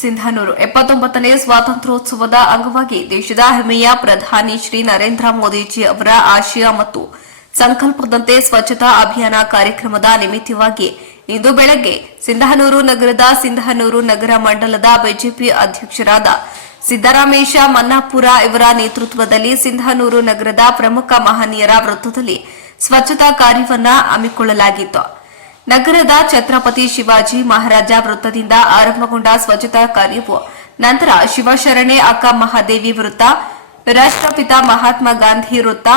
ಸಿಂಧನೂರು 79ನೇ ಸ್ವಾತಂತ್ರ್ಯೋತ್ಸವದ ಅಂಗವಾಗಿ ದೇಶದ ಹೆಮ್ಮೆಯ ಪ್ರಧಾನಿ ಶ್ರೀ ನರೇಂದ್ರ ಮೋದಿಜಿ ಅವರ ಆಶಯ ಮತ್ತು ಸಂಕಲ್ಪದಂತೆ ಸ್ವಚ್ಛತಾ ಅಭಿಯಾನ ಕಾರ್ಯಕ್ರಮದ ನಿಮಿತ್ತವಾಗಿ ಇಂದು ಬೆಳಗ್ಗೆ ಸಿಂಧನೂರು ನಗರದ ಸಿಂಧನೂರು ನಗರ ಮಂಡಲದ ಬಿಜೆಪಿ ಅಧ್ಯಕ್ಷರಾದ ಸಿದ್ದರಾಮೇಶ ಮನ್ನಾಪುರ ಇವರ ನೇತೃತ್ವದಲ್ಲಿ ಸಿಂಧನೂರು ನಗರದ ಪ್ರಮುಖ ಮಹನೀಯರ ವೃತ್ತದಲ್ಲಿ ಸ್ವಚ್ಛತಾ ಕಾರ್ಯವನ್ನು ಹಮ್ಮಿಕೊಳ್ಳಲಾಗಿತ್ತು. ನಗರದ ಛತ್ರಪತಿ ಶಿವಾಜಿ ಮಹಾರಾಜ ವೃತ್ತದಿಂದ ಆರಂಭಗೊಂಡ ಸ್ವಚ್ಛತಾ ಕಾರ್ಯವು ನಂತರ ಶಿವಶರಣೆ ಅಕ್ಕ ಮಹಾದೇವಿ ವೃತ್ತ, ರಾಷ್ಟ್ರಪಿತ ಮಹಾತ್ಮ ಗಾಂಧಿ ವೃತ್ತ,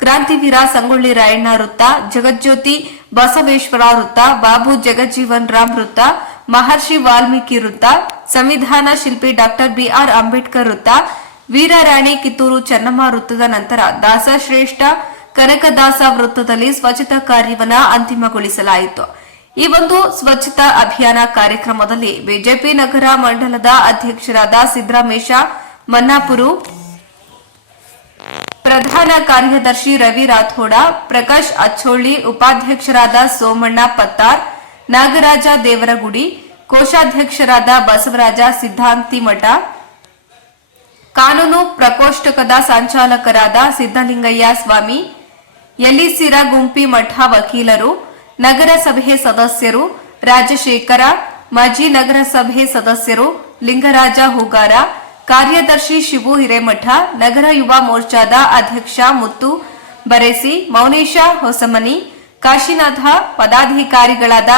ಕ್ರಾಂತಿವೀರ ಸಂಗೊಳ್ಳಿ ರಾಯಣ್ಣ ವೃತ್ತ, ಜಗಜ್ಯೋತಿ ಬಸವೇಶ್ವರ ವೃತ್ತ, ಬಾಬು ಜಗಜ್ಜೀವನ್ ರಾಮ್ ವೃತ್ತ, ಮಹರ್ಷಿ ವಾಲ್ಮೀಕಿ ವೃತ್ತ, ಸಂವಿಧಾನ ಶಿಲ್ಪಿ ಡಾ ಬಿಆರ್ ಅಂಬೇಡ್ಕರ್ ವೃತ್ತ, ವೀರರಾಣಿ ಕಿತ್ತೂರು ಚೆನ್ನಮ್ಮ ವೃತ್ತದ ನಂತರ ದಾಸಶ್ರೇಷ್ಠ ಕನಕದಾಸ ವೃತ್ತದಲ್ಲಿ ಸ್ವಚ್ಛತಾ ಕಾರ್ಯವನ್ನು ಅಂತಿಮಗೊಳಿಸಲಾಯಿತು. ಈ ಒಂದು ಸ್ವಚ್ಛತಾ ಅಭಿಯಾನ ಕಾರ್ಯಕ್ರಮದಲ್ಲಿ ಬಿಜೆಪಿ ನಗರ ಮಂಡಲದ ಅಧ್ಯಕ್ಷರಾದ ಸಿದ್ದರಾಮೇಶ ಮನ್ನಾಪುರು, ಪ್ರಧಾನ ಕಾರ್ಯದರ್ಶಿ ರವಿ ರಾಥೋಡ, ಪ್ರಕಾಶ್ ಅಚ್ಚೋಳಿ, ಉಪಾಧ್ಯಕ್ಷರಾದ ಸೋಮಣ್ಣ ಪತ್ತಾರ್, ನಾಗರಾಜ ದೇವರಗುಡಿ, ಕೋಶಾಧ್ಯಕ್ಷರಾದ ಬಸವರಾಜ ಸಿದ್ಧಾಂತಿಮಠ, ಕಾನೂನು ಪ್ರಕೋಷ್ಠಕದ ಸಂಚಾಲಕರಾದ ಸಿದ್ದಲಿಂಗಯ್ಯ ಸ್ವಾಮಿ, ಯಲಿಸಿರ ಗುಂಪಿ ಮಠ ವಕೀಲರು, ನಗರಸಭೆ ಸದಸ್ಯರು ರಾಜಶೇಖರ, ಮಾಜಿ ನಗರಸಭೆ ಸದಸ್ಯರು ಲಿಂಗರಾಜ ಹೂಗಾರ, ಕಾರ್ಯದರ್ಶಿ ಶಿವು ಹಿರೇಮಠ, ನಗರ ಯುವ ಮೋರ್ಚಾದ ಅಧ್ಯಕ್ಷ ಮುತ್ತು ಬರೇಸಿ, ಮೌನೇಶ ಹೊಸಮನಿ, ಕಾಶಿನಾಥ, ಪದಾಧಿಕಾರಿಗಳಾದ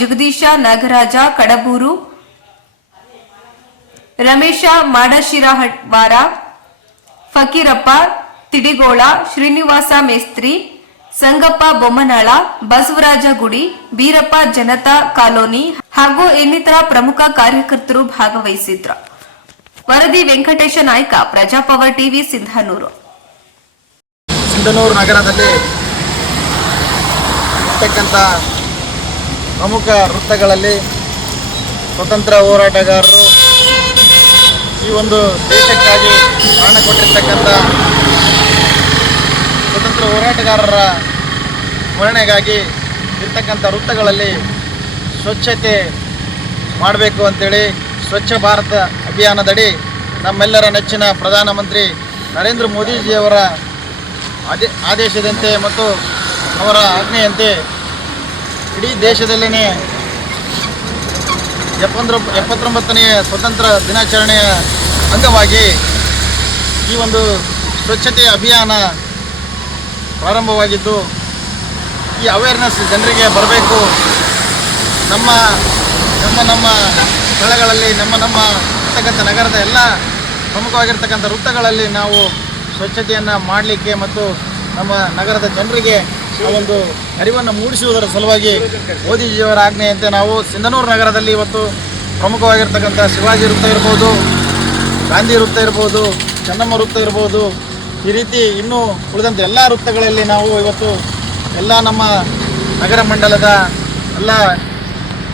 ಜಗದೀಶ ನಾಗರಾಜ ಕಡಬೂರು, ರಮೇಶ ಮಾಡಶಿರವಾರ, ಫಕೀರಪ್ಪ ತಿಡಿಗೋಳ, ಶ್ರೀನಿವಾಸ ಮೇಸ್ತ್ರಿ, ಸಂಗಪ್ಪ ಬೊಮ್ಮನಾಳ, ಬಸವರಾಜ ಗುಡಿ, ಬೀರಪ್ಪ ಜನತಾ ಕಾಲೋನಿ ಹಾಗೂ ಇನ್ನಿತರ ಪ್ರಮುಖ ಕಾರ್ಯಕರ್ತರು ಭಾಗವಹಿಸಿದ್ರು. ವರದಿ ವೆಂಕಟೇಶ ನಾಯ್ಕ, ಪ್ರಜಾಪವರ್ ಟಿವಿ, ಸಿಂಧನೂರು. ಸಿಂಧನೂರು ನಗರದಲ್ಲಿ ಇರ್ತಕ್ಕಂಥ ಪ್ರಮುಖ ವೃತ್ತಗಳಲ್ಲಿ ಸ್ವತಂತ್ರ ಹೋರಾಟಗಾರರು ಈ ಒಂದು ದೇಶಕ್ಕಾಗಿ ಪ್ರಾಣ ಕೊಟ್ಟಿರ್ತಕ್ಕಂಥ ಸ್ವತಂತ್ರ ಹೋರಾಟಗಾರರ ಸ್ಮರಣೆಗಾಗಿ ಇರ್ತಕ್ಕಂಥ ವೃತ್ತಗಳಲ್ಲಿ ಸ್ವಚ್ಛತೆ ಮಾಡಬೇಕು ಅಂತೇಳಿ ಸ್ವಚ್ಛ ಭಾರತ ಅಭಿಯಾನದಡಿ ನಮ್ಮೆಲ್ಲರ ನೆಚ್ಚಿನ ಪ್ರಧಾನಮಂತ್ರಿ ನರೇಂದ್ರ ಮೋದಿಜಿಯವರ ಆದೇಶದಂತೆ ಮತ್ತು ಅವರ ಆಜ್ಞೆಯಂತೆ ಇಡೀ ದೇಶದಲ್ಲೇ 79ನೇ ಸ್ವತಂತ್ರ ದಿನಾಚರಣೆಯ ಅಂಗವಾಗಿ ಈ ಒಂದು ಸ್ವಚ್ಛತೆಯ ಅಭಿಯಾನ ಪ್ರಾರಂಭವಾಗಿದ್ದು, ಈ ಅವೇರ್ನೆಸ್ ಜನರಿಗೆ ಬರಬೇಕು. ನಮ್ಮ ಸ್ಥಳಗಳಲ್ಲಿ ನಮ್ಮ ಇರ್ತಕ್ಕಂಥ ನಗರದ ಎಲ್ಲ ಪ್ರಮುಖವಾಗಿರ್ತಕ್ಕಂಥ ವೃತ್ತಗಳಲ್ಲಿ ನಾವು ಸ್ವಚ್ಛತೆಯನ್ನು ಮಾಡಲಿಕ್ಕೆ ಮತ್ತು ನಮ್ಮ ನಗರದ ಜನರಿಗೆ ಆ ಒಂದು ಅರಿವನ್ನು ಮೂಡಿಸುವುದರ ಸಲುವಾಗಿ ಮೋದಿಜಿಯವರ ಆಜ್ಞೆಯಂತೆ ನಾವು ಸಿಂಧನೂರು ನಗರದಲ್ಲಿ ಇವತ್ತು ಪ್ರಮುಖವಾಗಿರ್ತಕ್ಕಂಥ ಶಿವಾಜಿ ವೃತ್ತ ಇರ್ಬೋದು, ಗಾಂಧಿ ವೃತ್ತ ಇರ್ಬೋದು, ಚೆನ್ನಮ್ಮ ವೃತ್ತ ಇರ್ಬೋದು, ಈ ರೀತಿ ಇನ್ನೂ ಉಳಿದಂಥ ಎಲ್ಲ ವೃತ್ತಗಳಲ್ಲಿ ನಾವು ಇವತ್ತು ಎಲ್ಲ ನಮ್ಮ ನಗರ ಮಂಡಲದ ಎಲ್ಲ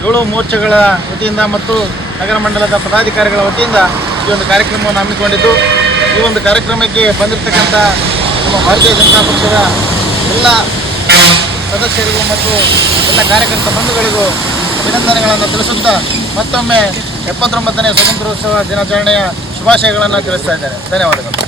7 ಮೋರ್ಚಾಗಳ ವತಿಯಿಂದ ಮತ್ತು ನಗರ ಮಂಡಲದ ಪದಾಧಿಕಾರಿಗಳ ವತಿಯಿಂದ ಈ ಒಂದು ಕಾರ್ಯಕ್ರಮವನ್ನು ಹಮ್ಮಿಕೊಂಡಿದ್ದು, ಈ ಒಂದು ಕಾರ್ಯಕ್ರಮಕ್ಕೆ ಬಂದಿರತಕ್ಕಂಥ ನಮ್ಮ ಭಾರತೀಯ ಜನತಾ ಪಕ್ಷದ ಎಲ್ಲ ಸದಸ್ಯರಿಗೂ ಮತ್ತು ಎಲ್ಲ ಕಾರ್ಯಕರ್ತ ಬಂಧುಗಳಿಗೂ ಅಭಿನಂದನೆಗಳನ್ನು ತಿಳಿಸುತ್ತಾ ಮತ್ತೊಮ್ಮೆ 79ನೇ ಸ್ವಾತಂತ್ರ್ಯೋತ್ಸವ ದಿನಾಚರಣೆಯ ಶುಭಾಶಯಗಳನ್ನು ತಿಳಿಸ್ತಾ ಇದ್ದಾರೆ. ಧನ್ಯವಾದಗಳು.